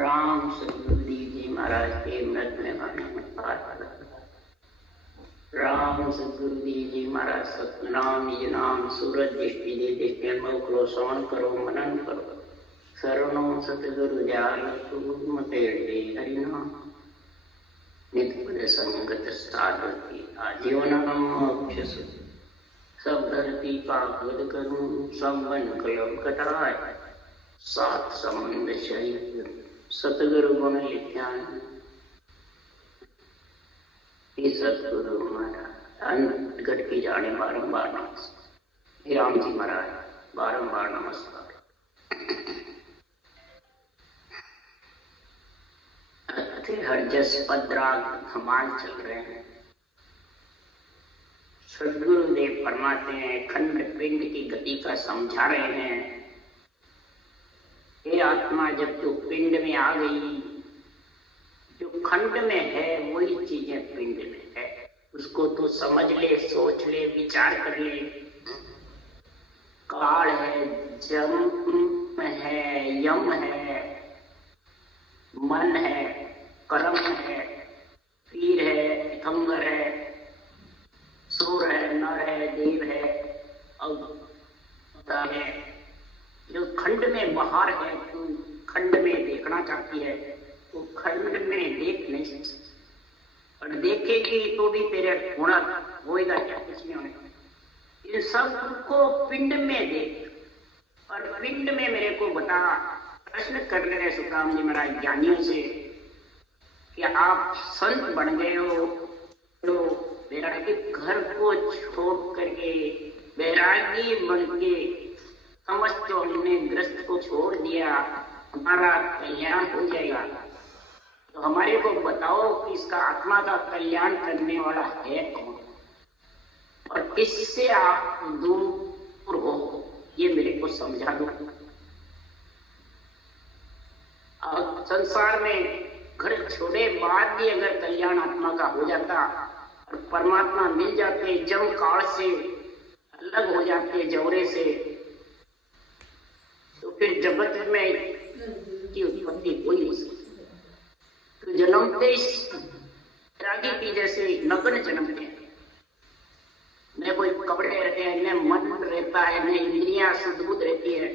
राम सतगुरु जी महाराज के अमृत में वाणी राम सतगुरु जी महाराज सतनाम निज नाम सूरज दृष्टि दे दृष्टि अनुभव करो श्रवण करो मनन करो शरणो सतगुरु जान मते हरिनाम नित्य संगत साधती आजीवन मोक्ष सब धरती पागल करूं सब बन कलम कटाए सात संबंध शरीर सतगुरु गुण लिख्यान सतगुरु महाराज घट की जाने बारंबार नमस्कार। राम जी महाराज बारंबार नमस्कार। हरजस पदराग हमान चल रहे हैं। सदगुरुदेव फरमाते हैं खंड पिंड की गति का समझा रहे हैं। ये आत्मा जब तू पिंड में आ गई, जो खंड में है वही चीजें पिंड में है, उसको तू समझ ले, सोच ले, विचार कर ले। काल है, जम है, यम है, मन है, कर्म है, पीर है, तीर्थंकर है, सूर है, नर है, देव है, अवतार है। जो खंड में बाहर है, तू खंड में देखना चाहती है, तो खंड में देख नहीं सकती, और देखेगी तो भी तेरे होना होएगा क्या, कुछ नहीं होने। इन सब को पिंड में देख, और पिंड में मेरे को बता। प्रश्न कर रहे सुखराम जी महाराज ज्ञानियों से कि आप संत बन गए हो तो वैरागी घर को छोड़ करके वैरागी बन के समझ तो हमने ग्रस्त को छोड़ दिया, हमारा कल्याण हो जाएगा। तो हमारे को बताओ कि इसका आत्मा का कल्याण करने वाला है कौन, और किससे आप दूर हो, ये मेरे को समझा दो। और संसार में घर छोड़े बाद भी अगर कल्याण आत्मा का हो जाता और परमात्मा मिल जाते, जम काल से अलग हो जाते, जवरे से, तो फिर जगत में की उत्पत्ति कोई नहीं सकती। तो जन्मते रागी की जैसे नग्न जन्मते हैं, न कोई कपड़े रहते हैं, न मन रहता है, न इंद्रियां शुद्ध बुद्ध रहती है,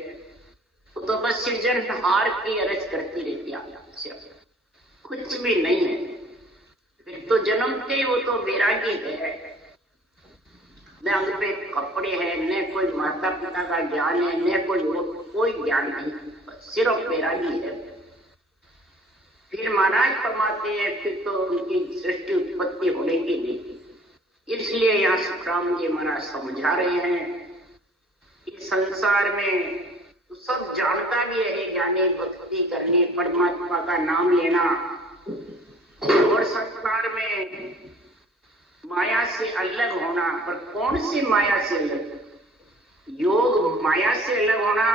तो बस सृजन हार की अरज करती रहती है, कुछ भी नहीं है। फिर तो जन्मते वो तो वैरागी है, न अंग पे कपड़े हैं, न कोई माता पिता का ज्ञान है, न कोई ज्ञान नहीं, सिर्फ वैरागी है। फिर महाराज फरमाते हैं फिर तो उनकी सृष्टि उत्पत्ति होने की नहीं। इसलिए यहाँ सुखराम जी महाराज समझा रहे हैं कि संसार में तो सब जानता भी है, ज्ञानी भक्ति करनी, परमात्मा का नाम लेना, और संसार में माया से अलग होना। पर कौन सी माया से अलग? योग माया से अलग होना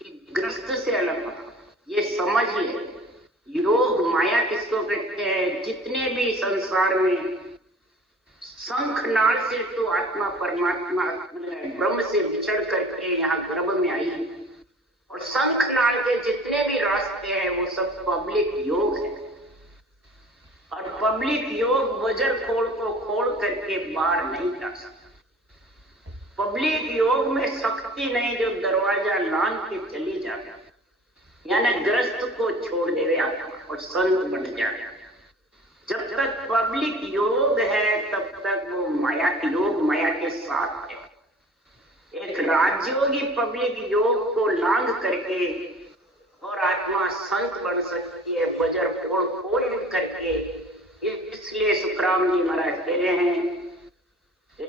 कि ग्रस्त से अलग होना, ये समझ ले। योग माया किसको कहते हैं? जितने भी संसार में शंखनाद से तो आत्मा परमात्मा ब्रह्म से विचड़ करके यहाँ गर्भ में आई, और शंखनाद के जितने भी रास्ते हैं वो सब पब्लिक योग है। और पब्लिक योग वज्र खोल को खोल करके बाहर नहीं जा सकता। पब्लिक योग में शक्ति नहीं जो दरवाजा लान के चली जाता, यानी ग्रस्त को छोड़ देवे आत्मा और संत बन जाए। जब तक पब्लिक योग है तब तक वो माया योग माया के साथ है। एक राजयोगी पब्लिक योग को लांघ करके और आत्मा संत बन सकती है, बजर फोड़ फोड़ करके। इसलिए सुखराम जी महाराज कह रहे हैं,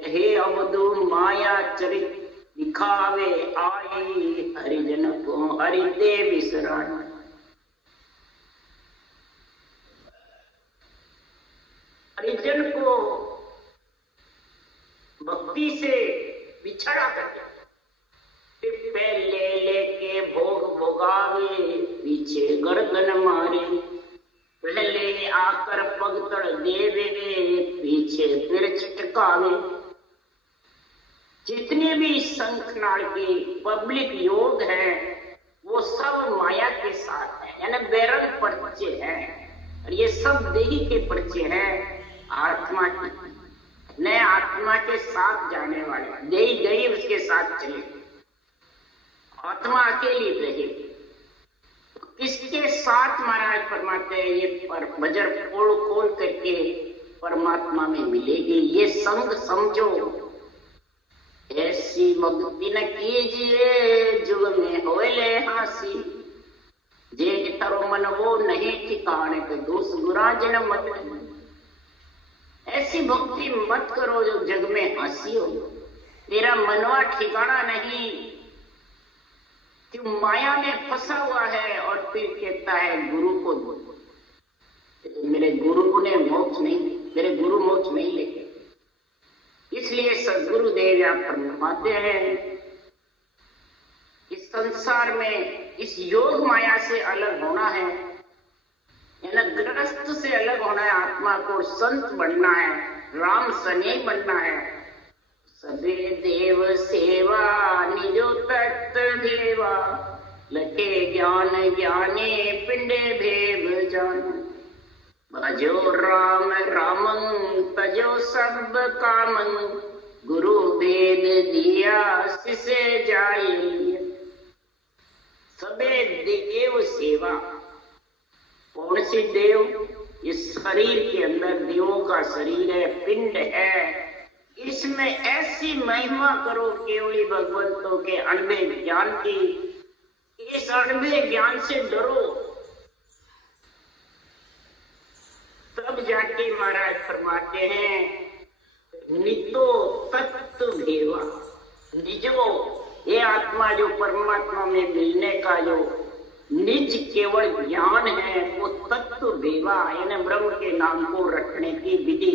हे अवधू माया चरित दिखावे आई, हरिजन को हरिदे विसरण। हरिजन को भक्ति से बिछड़ा कर ले लेके भोग भोगावे, पीछे गर्दन मारे, पहले आकर पग तड़ देवे, पीछे फिर छिटकावे। जितने भी शंखनाल के पब्लिक योग हैं वो सब माया के साथ है, यानी बैरल परिचय है। और ये सब देही के परिचय है, आत्मा की नए आत्मा के साथ जाने वाले। देही गई उसके साथ चले, आत्मा अकेली रहे। किसके साथ महाराज फरमाते हैं ये पर बजर खोल करके परमात्मा में मिलेगी। ये संग समझो, ऐसी भक्ति न कीजिए जुग में होले हासी, जे तरो मन वो नहीं ठिकाने तो दोष बुरा जन मत। ऐसी भक्ति मत करो जो जग में हंसी हो, तेरा मनवा ठिकाना नहीं, तू माया में फंसा हुआ है। और फिर कहता है गुरु को दो, मेरे गुरु ने मोक्ष नहीं, मेरे गुरु मोक्ष नहीं लेते। इसलिए सदगुरु देव आप फरमाते हैं इस संसार में इस योग माया से अलग होना है, यानी ग्रस्त से अलग होना है। आत्मा को संत बनना है, राम सने बनना है। सबे देव सेवा निजो तत्व देवा, लखे ज्ञान ज्ञाने पिंडे भेव जान। भजो राम रामं तजो सब कामं, गुरु भेद दिया सिसे जाई। सबे देव सेवा, कौन सी देव? इस शरीर के अंदर देवों का शरीर है, पिंड है, इसमें ऐसी महिमा करो केवली भगवंतों के अनबे ज्ञान की। इस अनबे ज्ञान से डरो, तब जाके महाराज फरमाते हैं नितो तत्व भेवा। निजो ये आत्मा जो परमात्मा में मिलने का जो निज केवल ज्ञान है वो तत्व भेवा, यानी ब्रह्म के नाम को रखने की विधि।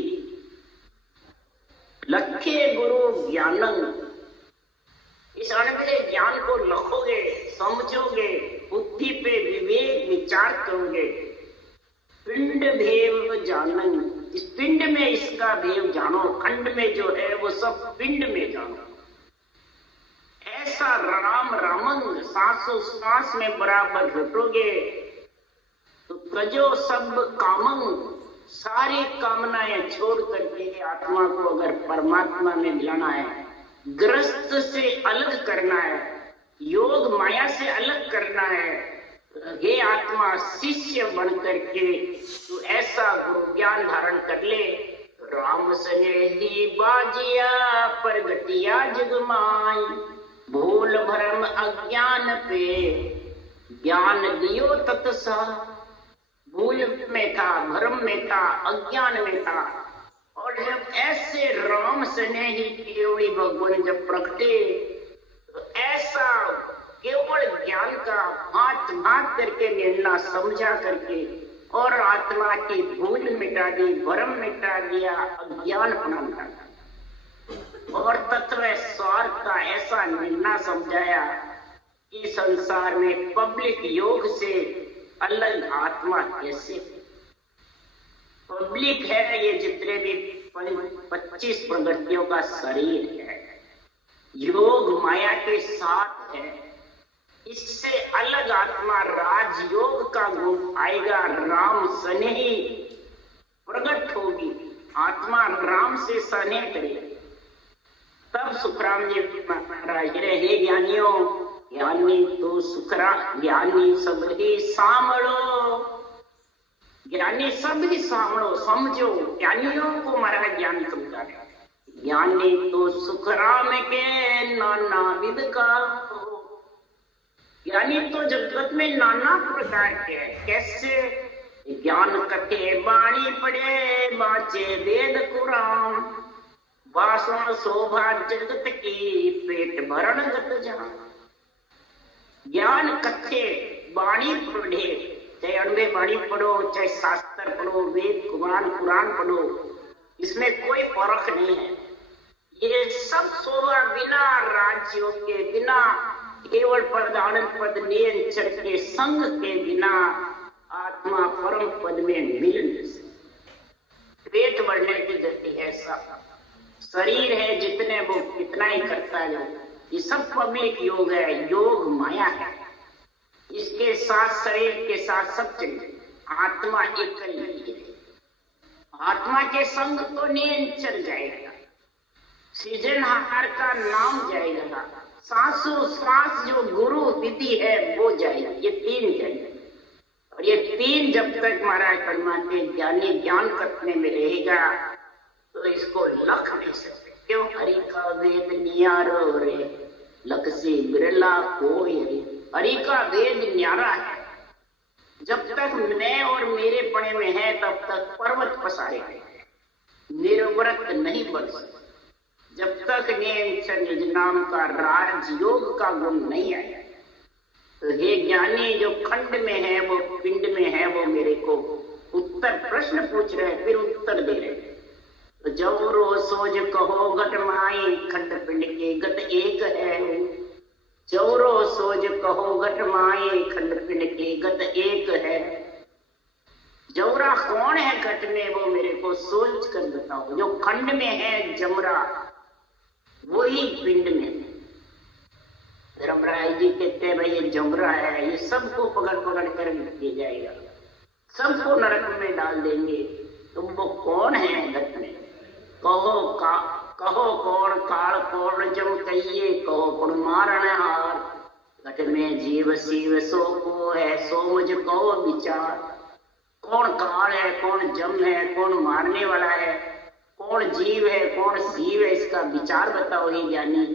लखे गुरु ज्ञानं, इस अनबे ज्ञान को लखोगे, समझोगे, बुद्धि पे विवेक विचार करोगे। पिंड भेव जानन, इस पिंड में इसका भेव जानो, खंड में जो है वो सब पिंड में जानो। ऐसा राम रामंग सांसों सांस में बराबर रटोगे तो कजो सब कामंग, सारी कामनाएं छोड़ करके आत्मा को अगर परमात्मा में मिलाना है, ग्रस्त से अलग करना है, योग माया से अलग करना है, हे आत्मा शिष्य बन करके तू ऐसा गुरु ज्ञान धारण कर ले। राम सने ही बाजिया प्रगटिया जगमाई, भूल भरम अज्ञान पे ज्ञान दियो तत्सा। भूल में था, भ्रम में था, अज्ञान में था, और जब ऐसे राम सने ही केवली भगवान जब प्रकटे तो ऐसा केवल ज्ञान का भांत भांत करके निर्णय समझा करके और आत्मा की भूल मिटा दी, भ्रम मिटा दिया, अज्ञान अपना मिटा दिया, और तत्व स्वार्थ का ऐसा निर्णय समझाया कि संसार में पब्लिक योग से अलग आत्मा कैसे। पब्लिक है ये जितने भी 25 प्रगतियों का शरीर है, योग माया के साथ है। इससे अलग आत्मा राजयोग का गुण आएगा, राम सने ही प्रकट होगी, आत्मा राम से सने करे। तब सुखराम जी महाराज हे ज्ञानियों, ज्ञानी तो सुखरा ज्ञानी सब ही सामड़ो, ज्ञानी सब ही सामड़ो, समझो। ज्ञानियों को महाराज ज्ञान समझा रहे, ज्ञानी तो सुखराम के नाना विध का, ज्ञानी तो जगत में नाना प्रकार के है। कैसे? ज्ञान कथे बाणी पढ़े बाचे वेद कुरान, वासना शोभा जगत की पेट भरण गत जान। ज्ञान कथे बाणी पढ़े, चाहे अणबे बाणी पढ़ो, चाहे शास्त्र पढ़ो, वेद कुरान पढ़ो, इसमें कोई फर्क नहीं है। ये सब शोभा बिना राज्यों के, बिना केवल पद आनंद पद नियंत्रण के संग के बिना आत्मा परम पद में मिल नहीं सकती। पेट बढ़ने की गति है, सब शरीर है जितने जितने वो कितना ही करता है। ये सब पब्लिक योग है, योग माया है। इसके साथ शरीर के साथ सब चले, आत्मा एक ही है। आत्मा के संग तो नींद चल जाएगा, सृजनहार का नाम जाएगा, सांसों-सांस जो गुरु विधि है वो जाएगा, ये तीन जाएगा। और ये तीन जब तक महाराज परमात्मा ज्ञानी ज्ञान करने में रहेगा तो इसको लख नहीं सकते। क्यों? हरि का वेद नियारो रे, लख से बिरला कोई रे। हरि का वेद न्यारा है। जब तक मैं और मेरे पणे में है तब तक पर्वत पसारे, निर्व्रत नहीं बन सकता। जब तक निज नाम का राजयोग का गुण नहीं आया। तो हे ज्ञानी, जो खंड में है वो पिंड में है, वो मेरे को उत्तर प्रश्न पूछ रहे हैं, फिर उत्तर दे रहे हैं। तो जौरो सोज कहो घट माई, खंड पिंड के गत एक है। जौरो सोज कहो घट माई, खंड पिंड के गत एक है। जौरा कौन है घट में, वो मेरे को सोच कर बताओ। जो खंड में है जमरा, वही पिंड में। धर्मराय जी कहते हैं भाई ये जमरा है, ये सबको पकड़ पकड़ कर दिया जाएगा, सबको नरक में डाल देंगे। तुम वो कौन है घट में? कहो कौन काल कौन जम कहिए, कहो कौन मारण हार। घट में जीव शिव सो को है, सो मुझ कहो विचार। कौन काल है, कौन जम है, कौन मारने वाला है, कौन जीव है, कौन शिव है, इसका विचार बताओ ही ज्ञानी।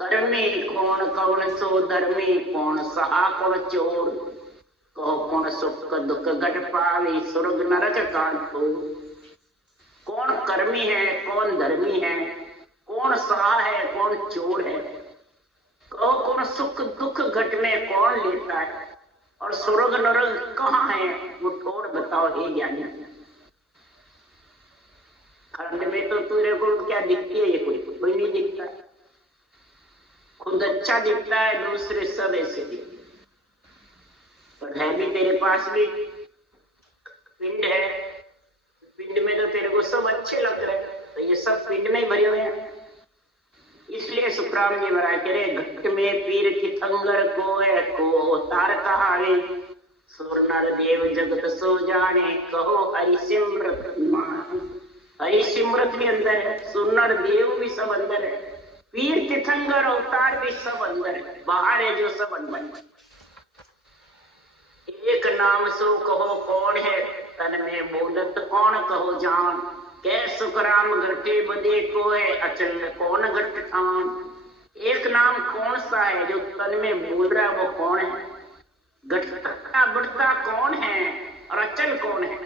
कर्मे कौन कौन सो धर्मे, कौन सहा कौन चोर। कहो कौन सुख दुख घट पावे, स्वर्ग नरक कांतो। कौन कर्मी है, कौन धर्मी है, कौन सहा है, कौन चोर है। कहो कौन सुख दुख घट में कौन लेता है, और स्वर्ग नरक कहाँ है, वो थोड़ बताओ हे ज्ञानी। खंड में तो तेरे को क्या दिखती है? ये कोई नहीं दिखता है। खुद अच्छा दिखता है, दूसरे सब ऐसे दिखते। पर है भी तेरे पास भी पिंड है, पिंड में तो तेरे को सब अच्छे लग रहे हैं, तो ये सब पिंड में ही भरे हुए हैं। इसलिए सुखराम जी महाराज कह रहे, घट में पीर की थंगर को है, को तार कहावे। सुर नर देव जगत सो जाने, कहो हरि सिमरत मान। हरि सिमरत भी अंदर है, सुर नर देव भी सब अंदर है, पीर तीर्थंकर अवतार भी सब अंदर है, बाहर है जो सब अंदर है। एक नाम सो कहो कौन है, तन में बोलत कौन कहो जान। कै सुखराम घटे बदे को है, अचल में कौन घट ठान। एक नाम कौन सा है जो तन में बोल रहा है, वो कौन है? घटता बढ़ता कौन है और अचल कौन है?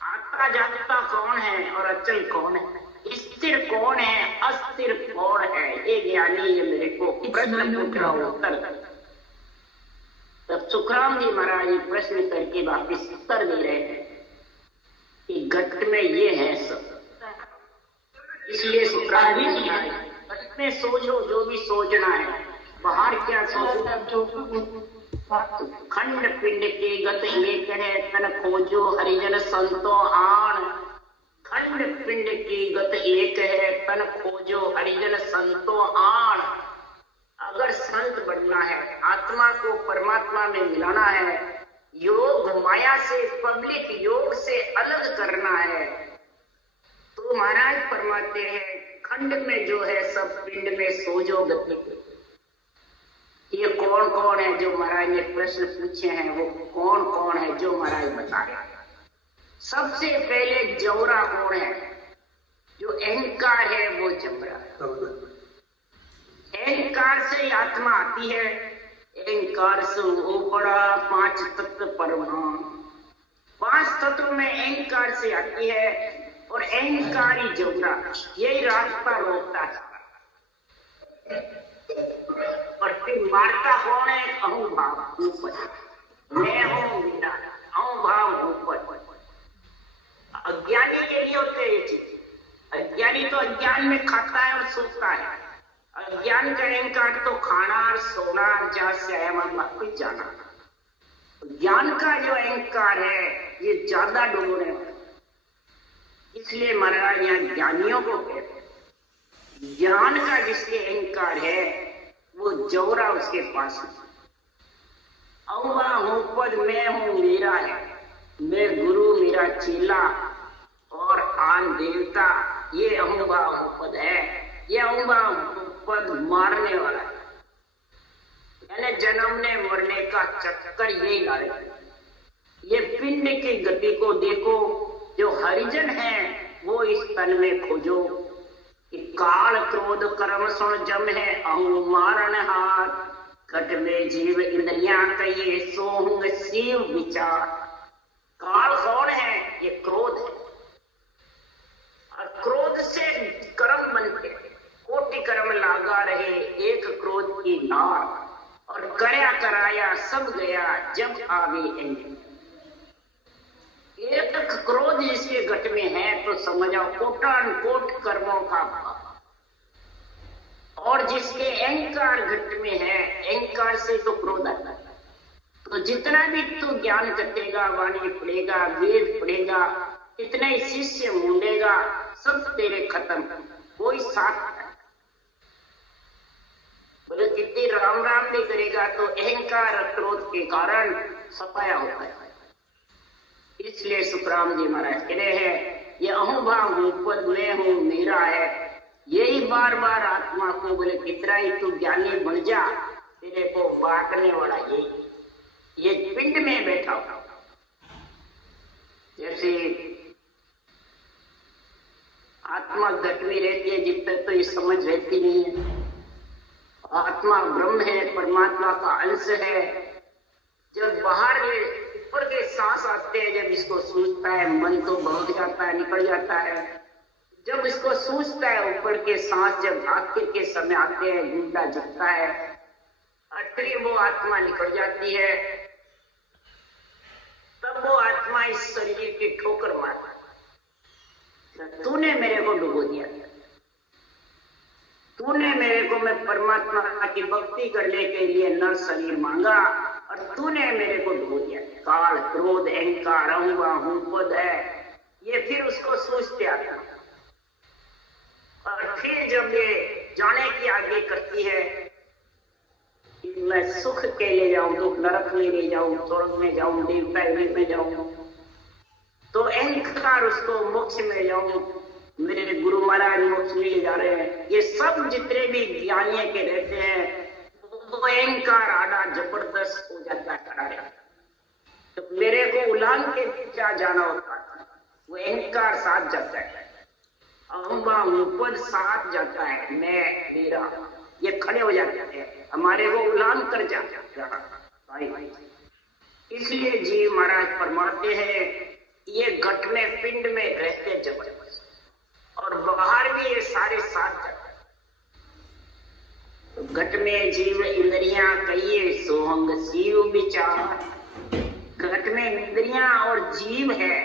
आता जागता कौन है और अचल कौन है? स्थिर कौन है, अस्थिर कौन है? ये ज्ञानी ये मेरे को प्रश्न पूछ रहा हूं, उत्तर। तब सुखराम जी महाराज प्रश्न करके वापिस उत्तर दे रहे हैं कि घट में ये है सब। इसलिए सुखराम जी घट में सोचो जो भी सोचना है, बाहर क्या सोचो। खंड पिंड के गत एक है, तन खोजो हरिजन संतो आण। खंड पिंड की गत एक है, तन खोजो हरिजन संतो आण। अगर संत बनना है, आत्मा को परमात्मा में मिलाना है, योग माया से पब्लिक योग से अलग करना है, तो महाराज फरमाते हैं खंड में जो है सब पिंड में सोजो गति। ये कौन कौन है जो महाराज ने प्रश्न पूछे हैं, वो कौन कौन है जो महाराज बता रहे हैं। सबसे पहले जौरा कौन है? जो अहंकार है वो जबरा। अहंकार से आत्मा आती है, अहंकार से ऊपरा पांच तत्व परमाणु। पांच तत्व में अहंकार से आती है और अहंकारी जबरा यही रास्ता रोकता है। और फिर मारता कौन है? अहं भाव ऊपर, मैं हूं मेरा, अहं भाव ऊपर। अज्ञानी के लिए होते हैं ये चीज। अज्ञानी तो अज्ञान में खाता है और सोता है। अज्ञान का अहंकार तो खाना और सोना, जहां से आया वहां कुछ जाना। ज्ञान का जो अहंकार है ये ज्यादा डूबने वाला। इसलिए महाराज यहाँ ज्ञानियों को कहते हैं, ज्ञान का जिसके अहंकार है वो जौरा उसके पास है। अम्बा हूं पद मैं हूं मेरा है, मैं गुरु मेरा चेला और आन देवता, ये अम्बा हूं पद है। ये अम्बा पद मारने वाला है, यानी जन्मने मरने का चक्कर यही ला रहे हैं। ये पिंड की गति को देखो, जो हरिजन है वो इस तन में खोजो कि काल क्रोध कर्म सुन जम है अहू मारण हाथ, कट में जीव इंद्रियां कहिए सोहंग शिव विचार। काल कौन है? ये क्रोध है, और क्रोध से कर्म बनते, कोटि कर्म लागा रहे एक क्रोध की नार, और करया कराया सब गया जब आवे एंड। एक क्रोध जिसके घट में है तो समझो कोटान कोट कर्मों का भाव, और जिसके अहंकार घट में है, अहंकार से तो क्रोध आता है। तो जितना भी तू ज्ञान कटेगा, वाणी पढ़ेगा, वेद पढ़ेगा, इतना ही शिष्य मूंडेगा, सब तेरे खत्म, कोई साथ नहीं। बोले जितनी राम राम नहीं करेगा तो अहंकार और क्रोध के कारण सफाया होता है। इसलिए सुखराम जी महाराज कह रहे हैं ये अहंभाव हूं पद मैं हूं मेरा है। यही बार बार आत्मा को बोले कितना ही तू ज्ञानी बन जा, तेरे को बांटने वाला यही ये पिंड में बैठा हुआ। जैसे आत्मा घट में रहती है जिब तक तो ये समझ रहती नहीं है। आत्मा ब्रह्म है, परमात्मा का अंश है। जब बाहर ऊपर के सांस आते हैं, जब इसको सूझता है, मन तो बहुत जाता है, निकल जाता है। जब इसको सूझता है ऊपर के सांस, जब आखिर के समय आते हैं, गुंडा झुकता है, फिर वो आत्मा निकल जाती है। तब वो आत्मा इस शरीर की ठोकर मारता है, तूने मेरे को डुबो दिया, तूने मेरे को मैं परमात्मा की भक्ति करने के लिए नर शरीर मांगा और तूने मेरे को डुबो दिया। काल क्रोध अहंकार अहंवा हूं पद है, ये फिर उसको सोचते आता है। और फिर जब ये जाने की आगे करती है कि मैं सुख के ले जाऊं, दुख नरक में ले जाऊं, स्वर्ग में जाऊं, देवता में जाऊं, तो अहंकार उसको मोक्ष में जाऊं, मेरे गुरु महाराज मोक्ष में ले जा रहे हैं। ये सब जितने भी ज्ञानी के रहते हैं तो अहंकार आड़ा जबरदस्त हो जाता है, खड़ा रहता। तो मेरे को उलांग के क्या जाना होता है, वो अहंकार साथ जाता है, अम्बा पद साथ जाता है, मैं मेरा, ये खड़े हो जाते हैं, हमारे को उलांग कर जाता है। इसलिए जी महाराज फरमाते हैं ये घट में पिंड में रहते जबरदस्त, और बाहर भी ये सारे साथ जाते। घट में जीव इंद्रियां कहिए सोहंग शिव विचार। घट में इंद्रियां और जीव है,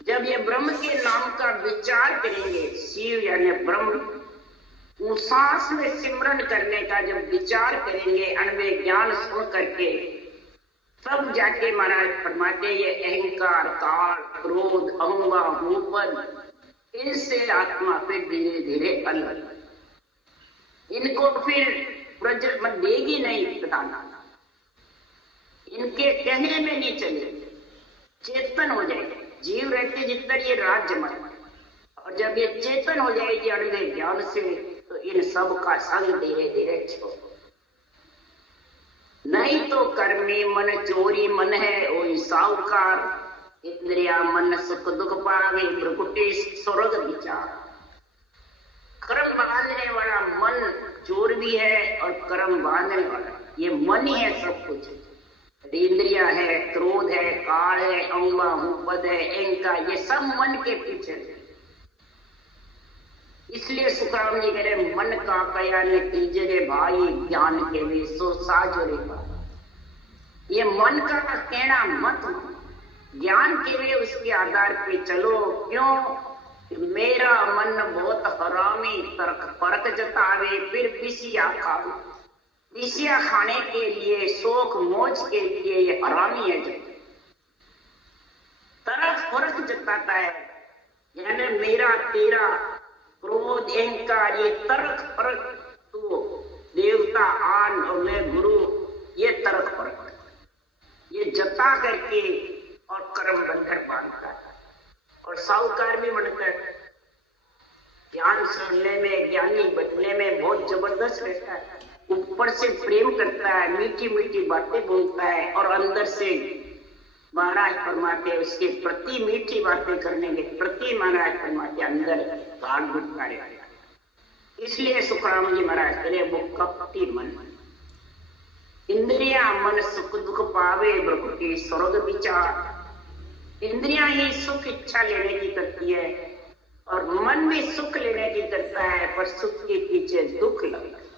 जब ये ब्रह्म के नाम का विचार करेंगे, शिव यानी ब्रह्म, उस सांस में सिमरन करने का जब विचार करेंगे, अनवे ज्ञान सुन करके, तब जाके महाराज फरमाते ये अहंकार काल क्रोध अहंवा भूपद, इनसे आत्मा फिर धीरे धीरे अलग, इनको फिर प्रज्वल देगी नहीं बताना, इनके कहने में नहीं चले, चेतन हो जाएगी। जीव रहते जितना ये राज्य मन, और जब ये चेतन हो जाएगी अणुवे ज्ञान से, तो इन सब का संग धीरे धीरे छोड़ो। नहीं तो कर्मी मन चोरी मन है वही साहूकार, इंद्रिया मन सुख दुख पावे प्रकृति स्वर्ग विचार। कर्म बांधने वाला मन चोर भी है और कर्म बांधने वाला ये मन ही है सब कुछ। इंद्रिया है, क्रोध है, काल है, अम्बा पद है, अहंकार, ये सब मन के पीछे है। इसलिए सुखराम जी कह रहे मन का कया ने कीजरे भाई ज्ञान के वे सो साजरे। ये मन का कहना मत, ज्ञान के वे उसके आधार पे चलो। क्यों? मेरा मन बहुत हरामी तर्क परक जतावे फिर पिसिया खाओ। पिसिया खाने के लिए, शौक मौज के लिए ये हरामी है। जो तरफ फर्क जताता है, यानी मेरा तेरा, क्रोध, अहंकार, ये तर्क फर्क, तो देवता आन और मैं गुरु, ये तर्क फर्क, ये जता करके और कर्म बंधन बांधता है। और साहूकार भी बनकर ज्ञान सुनने में, ज्ञानी बनने में बहुत जबरदस्त रहता है। ऊपर से प्रेम करता है, मीठी मीठी बातें बोलता है, और अंदर से महाराज फरमाते उसके प्रति मीठी बातें करने के प्रति महाराज फरमाते अंदर गाढ़ घुटता रहता है। इसलिए सुखराम जी महाराज करे वो कपटी मन, इंद्रिया मन सुख दुख पावे प्रकृति स्वर्ग विचार। इंद्रिया ही सुख इच्छा लेने की करती है और मन भी सुख लेने की करता है, पर सुख के पीछे दुख लगता है।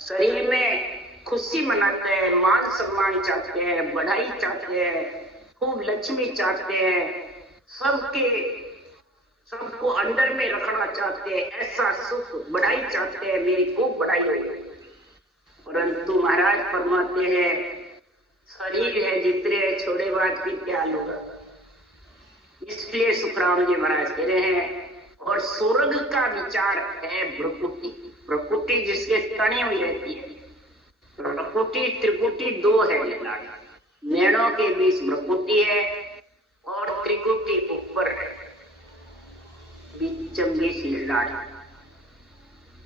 शरीर में खुशी मनाते हैं, मान सम्मान चाहते हैं, बढ़ाई चाहते हैं, खूब लक्ष्मी चाहते हैं, सबको अंडर में रखना चाहते हैं, ऐसा सुख बढ़ाई चाहते हैं, मेरी खूब बढ़ाई हो। परंतु महाराज फरमाते हैं शरीर है जितने छोड़े बाद फिर क्या होगा। इसलिए सुखराम जी महाराज कह रहे हैं और स्वर्ग का विचार है भ्रकुटी। भ्रकुटी जिसके तने हुई रहती है, भ्रकुटी त्रिकुटी दो है, नैनों के बीच भ्रकुटी है और त्रिकुटी ऊपर है, बीच लाड़।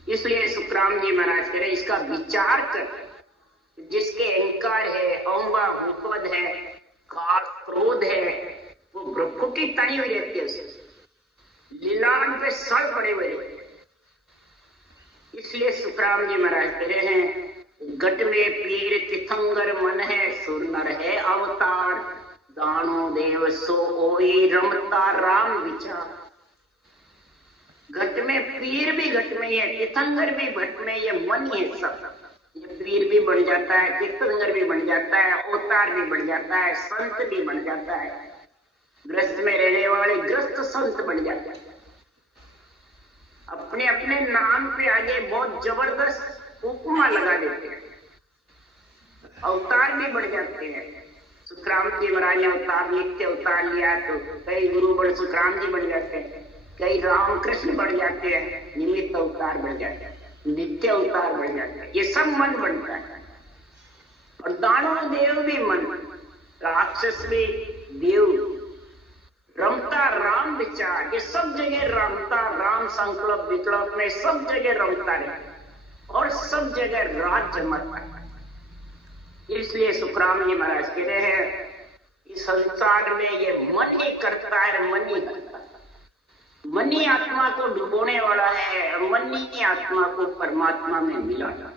इसलिए सुखराम जी महाराज कह रहे इसका विचार कर, जिसके अहंकार है, अहंबा भूपद है, काल क्रोध है, वो भ्रकुटी तनी हुई रहती है, लीलान पे सड़ पड़े हुए रहते हैं। इसलिए सुखराम जी महाराज कह रहे हैं घट में पीर तिथंगर मन है, सुर नर है अवतार, दानो देव सो ओई रमता राम विचार। घट में पीर भी घट में है, तीर्थंकर भी घट में, ये मन ही है सब। ये पीर भी बन जाता है, तीर्थंकर भी बन जाता है, अवतार भी बन जाता है, संत भी बन जाता है, ग्रस्त में रहने वाले ग्रस्त संत बन जाते हैं। अपने अपने नाम पे आगे बहुत जबरदस्त उपमा लगा देते हैं, अवतार भी बढ़ जाते हैं। सुखराम जी महाराज ने अवतार नित्य अवतार लिया तो कई गुरु बड़े सुखराम जी बन जाते हैं, कई रामकृष्ण बढ़ जाते हैं, निमित्त अवतार बढ़ जाते हैं, नित्य अवतार बढ़ जाते हैं। ये सब मन बनता है। और दानव देव भी मन, राक्षस भी देव, रमता राम विचार, ये सब जगह रमता राम, संकल्प विकल्प में सब जगह रमता रहता और सब जगह राज जमता है। इसलिए सुखराम जी महाराज कह रहे हैं इस संसार में ये मन ही करता है, मन ही करता है, मन ही आत्मा को डुबोने वाला है और मन ही आत्मा को परमात्मा में मिलाना।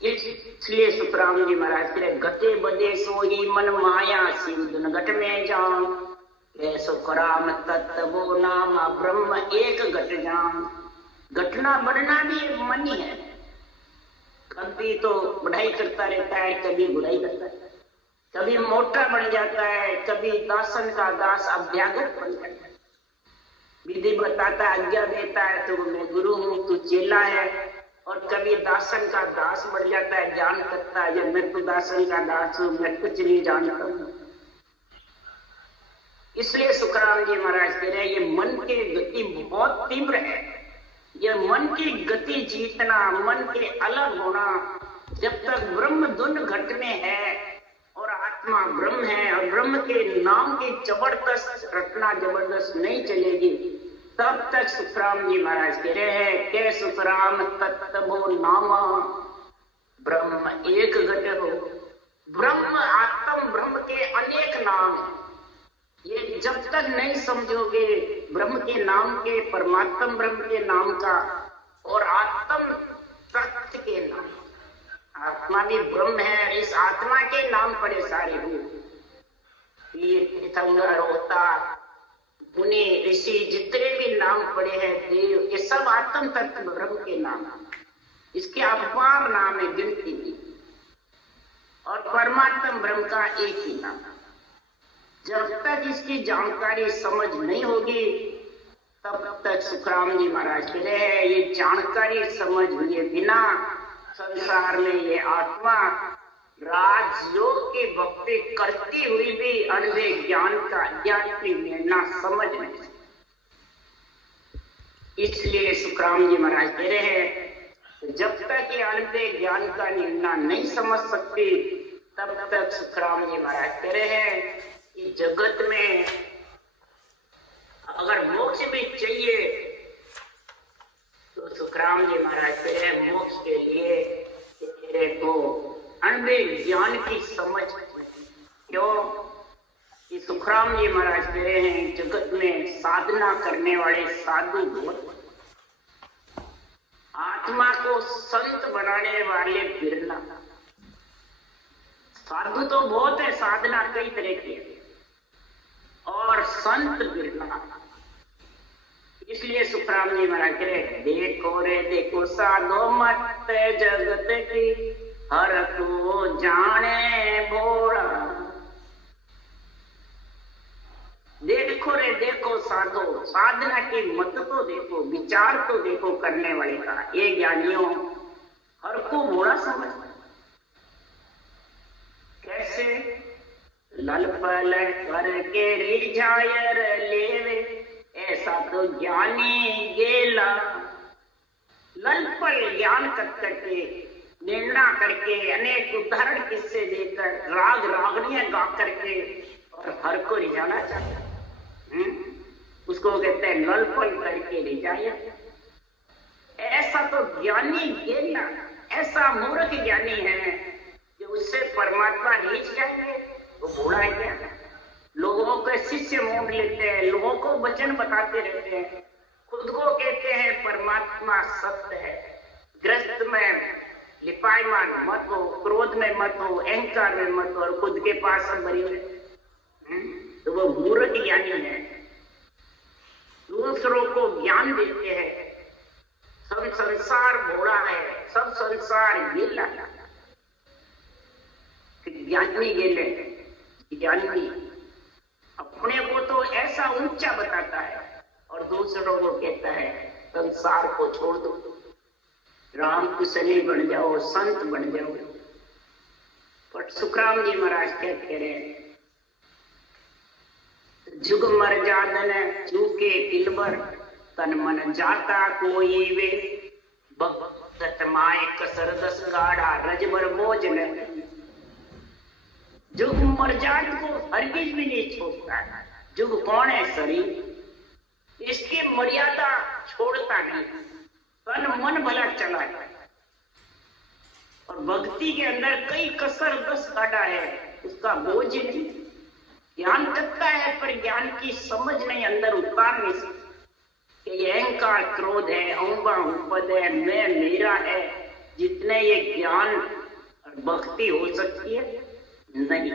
इसलिए सुखराम जी महाराज कह रहे घटे बदे सो ही मन माया सिंधुन घट में जाऊं, सुखराम तत्वो नाम ब्रह्म एक घट जान। घटना बढ़ना भी एक मन ही है, कभी तो बढ़ाई करता रहता है, कभी बुराई करता है, कभी मोटा बन जाता है, कभी दासन का दास अभ्यागत बन जाता है। विधि बताता आज्ञा देता है तो मैं गुरु हूं, तू चेला है, और कभी दासन का दास बन जाता है, जान सकता है मैं तो दासन का दास हूं, मैं कुछ नहीं जानता हूं। इसलिए सुखराम जी महाराज कह रहे हैं ये मन की गति बहुत तीव्र है। ये मन की गति जीतना, मन के अलग होना, जब तक ब्रह्म धुन घट में है और आत्मा ब्रह्म है और ब्रह्म के नाम की जबरदस्त रटना जबरदस्त नहीं चलेगी, तब तक सुखराम जी महाराज कह रहे हैं के सुखराम तत्वो नामा ब्रह्म एक घट हो। ब्रह्म आत्म ब्रह्म के अनेक नाम है। ये जब तक नहीं समझोगे ब्रह्म के नाम के, परमात्म ब्रह्म के नाम का और आत्म तत्व के नाम, आत्मा भी ब्रह्म है, इस आत्मा के नाम पड़े सारे रूप, ये तीर्थंकर होता मुनि ऋषि जितने भी नाम पड़े हैं, देव, ये सब आत्म तत्व ब्रह्म के नाम, इसके अपार नाम है, गिनती नहीं। और परमात्म ब्रह्म का एक ही नाम। जब तक इसकी जानकारी समझ नहीं होगी तब तक सुखराम जी महाराज कह रहे हैं ये जानकारी समझ हुए बिना संसार में ये आत्मा राजयोग की भक्ति करती हुई भी अनवे ज्ञान का ज्ञात्री में ना समझ नहीं। इसलिए सुखराम जी महाराज कह रहे हैं, जब तक ये अनबे ज्ञान का निर्णय नहीं समझ सकते तब तक सुखराम जी महाराज कह रहे हैं कि जगत में अगर मोक्ष भी चाहिए तो सुखराम जी महाराज कह रहे हैं मोक्ष के लिए तेरे को अनबे ज्ञान की समझ। क्यों कि सुखराम जी महाराज कह रहे हैं जगत में साधना करने वाले साधु बहुत, आत्मा को संत बनाने वाले बिरला। साधु तो बहुत है, साधना कई तरह की है, और संत बिरला। इसलिए सुखराम जी महाराज कह रहे देखो रे देखो साधो मत जगत की हर को जाने भोला। देखो रे देखो साधो, साधना की मत तो देखो, विचार तो देखो करने वाले का। ये ज्ञानियों हर को भोला समझ। कैसे? लल पल करके रिझायर लेवे ऐसा तो ज्ञानी गेला। लल पल ज्ञान करके निर्णय करके अनेक उदाहरण किस्से देकर राग रागनियां गा करके और हर को रिझाना चाहता, उसको कहते हैं लल पल करके रिझाया। ऐसा तो ज्ञानी गेला, ऐसा मूर्ख ज्ञानी है जो उससे परमात्मा रीझ जाएंगे। वो भोला है क्या? लोगों के शिष्य मोड़ लेते हैं, लोगों को वचन बताते रहते हैं, खुद को कहते हैं परमात्मा सत्य है। ग्रस्त में लिपायमान मत हो, क्रोध में मत हो, अहंकार में मत हो, और खुद के पास सब भरी हुए, तो वो मूर्ख ज्ञानी है। दूसरों को ज्ञान देते हैं। सब संसार भोला है, सब संसार गीला। ज्ञानी गेले, ज्ञानी अपने को तो ऐसा ऊंचा बताता है और दूसरों को कहता है संसार को छोड़ दो, रामकृष्ण बन जाओ, संत बन जाओ। पर सुखराम जी महाराज क्या कह रहे हैं? जुग मर जादन चूके तिलबर तन मन जाता कोई वे भक्त माए कसर दस गाढ़ा रजबर भोजन। जुग मर जात को हरगिज भी नहीं छोड़ता। जुग कौन है? शरीर। इसकी मर्यादा छोड़ता नहीं, तन मन भला चला है। और भक्ति के अंदर कई कसर दस गाढ़ा है, उसका बोझ नहीं। ज्ञान करता है पर ज्ञान की समझ नहीं, अंदर उतार नहीं सकती कि ये अहंकार क्रोध है, औंबा उपद है, मैं मेरा है। जितने ये ज्ञान और भक्ति हो सकती है नहीं।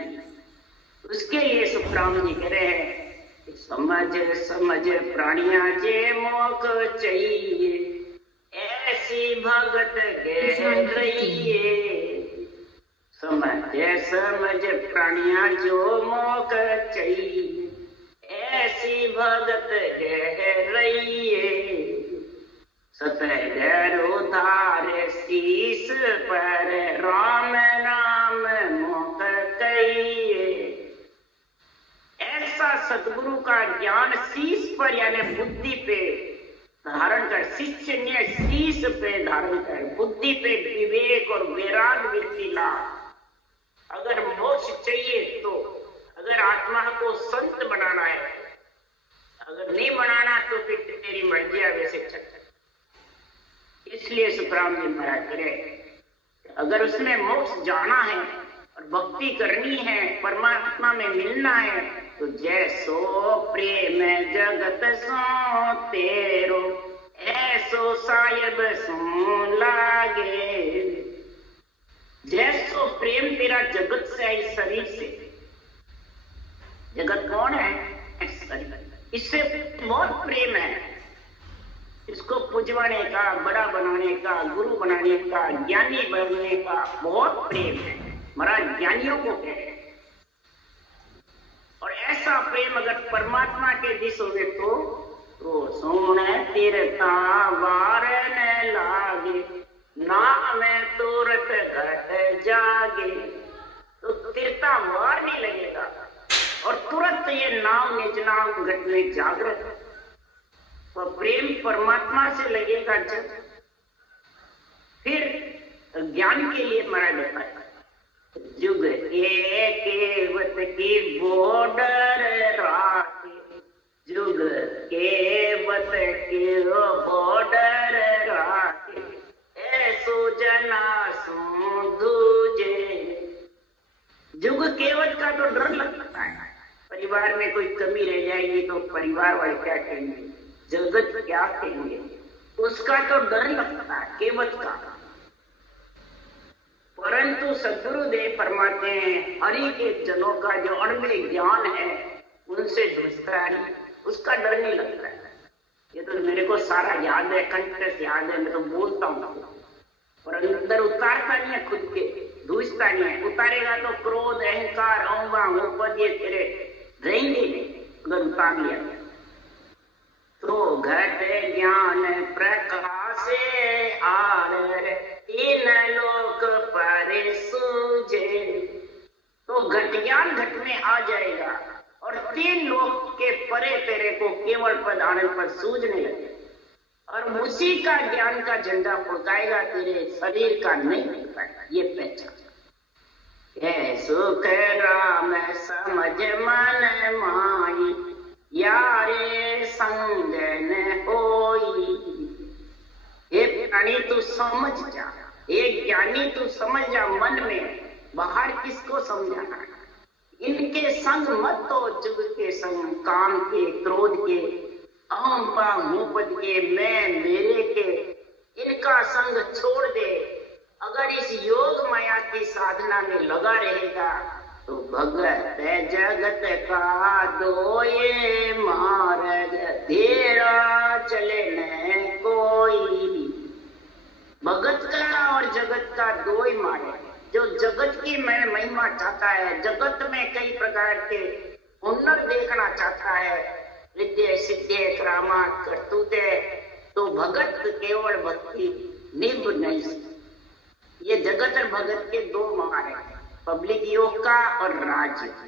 उसके लिए सुखराम जी कह रहे हैं समझ समझ प्राणिया जे मोक चाहिए ऐसी भगत गहराइए। समझ समझ प्राणिया जो मोक चाहिए ऐसी भगत गहराइए। सतहर उधार शीस पर राम नाम मोक कहिए। ऐसा सतगुरु का ज्ञान शीस पर यानी बुद्धि पे धारण कर, शिष्य ने शीस पे धारण कर, बुद्धि पे विवेक और वैराग वृत्ति ला। अगर मोक्ष चाहिए तो, अगर आत्मा को संत बनाना है, अगर नहीं बनाना तो फिर तेरी मर्जी है वैसे चल। इसलिए सुखराम जी महाराज कह रहे अगर उसमें मोक्ष जाना है और भक्ति करनी है, परमात्मा में मिलना है, तो जैसो प्रेम जगत सो तेरो ऐसो सायब सो लागे। जैसो प्रेम तेरा जगत से है, इस शरीर से। जगत कौन है? इससे बहुत प्रेम है। इसको पुजवाने का, बड़ा बनाने का, गुरु बनाने का, ज्ञानी बनने का बहुत प्रेम है। महाराज ज्ञानियों को कह रहे हैं। और ऐसा प्रेम अगर परमात्मा के दिस होवे तो सोने तीरता वार न लागे ना में तुरत घट जागे। तो तीरता वार नहीं लगेगा और तुरंत ये नाव निज नाव घट में जागृत। वह प्रेम परमात्मा से लगेगा जब फिर ज्ञान के लिए मरा जाता है। जुग केवट की बॉर्डर राखे, जुग केवट की बॉर्डर राखे, ऐसो जना सो दूजे। जुग केवट का तो डर लगता है, परिवार में कोई कमी रह जाएगी तो परिवार वाले क्या कहेंगे, जगत क्या कहेंगे, उसका तो डर लगता है केवट का। परंतु सद्गुरुदेव फरमाते हैं हरि के जनों का जो अणमेय ज्ञान है उनसे जूझता है, उसका डर नहीं लगता है। ये तो मेरे को सारा याद है, कंठ से याद है, मैं तो बोलता हूँ, पर अंदर उतारता नहीं है, खुद के जूझता नहीं है। उतारेगा तो क्रोध, अहंकार, अहंभाव ये तेरे रहेंगे नहीं, अगर उतार लिया तो घट ज्ञान प्रकाश आर तीन लोक पर सूझे। तो घट ज्ञान घट में आ जाएगा और तीन लोक के परे तेरे को केवल पद आनंद पर सूझने लगे और उसी का ज्ञान का झंडा फुकाएगा, तेरे शरीर का नहीं फुकाएगा। ये पहचान है। सुख राम समझ मन माई, यारे संग न होई। हे प्राणी तू समझ जा, हे ज्ञानी तू समझ जा, मन में बाहर किसको समझाना है। इनके संग मत तो, जुग के संग, काम के, क्रोध के, अहंपद के, मैं मेरे के, इनका संग छोड़ दे। अगर इस योग माया की साधना में लगा रहेगा तो भगत जगत का दोये मार्ग, तेरा चले न कोई। भगत का और जगत का दो ही मार्ग है। जो जगत की महिमा चाहता है, जगत में कई प्रकार के हुनर देखना चाहता है, विद्या सिद्धि करामात करतूते, तो भगत केवल भक्ति निभ नहीं सकती। ये जगत और भगत के दो मार्ग हैं, पब्लिक योग का और राजयोग।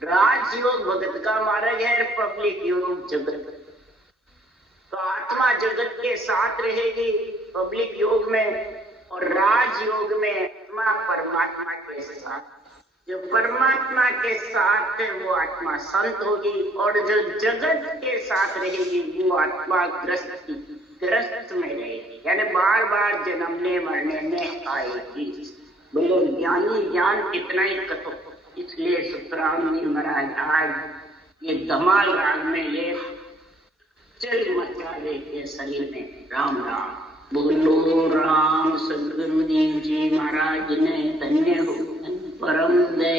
राजयोग भगत का मार्ग है, पब्लिक योग जगत। तो आत्मा जगत के साथ रहेगी पब्लिक योग में, और राजयोग में आत्मा परमात्मा के साथ। जो परमात्मा के साथ है वो आत्मा संत होगी, और जो जगत के साथ रहेगी वो आत्मा ग्रस्त में रहेगी, यानी बार बार जन्मने मरने में आएगी। बोलो ज्ञानी ज्ञान कितना ही कतो। इसलिए सुतराम जी महाराज आज ये धमाल राग में ये चल मचा देते शरीर में। राम राम बोलो राम। सदगुरुदेव जी महाराज ने धन्य हो परम दया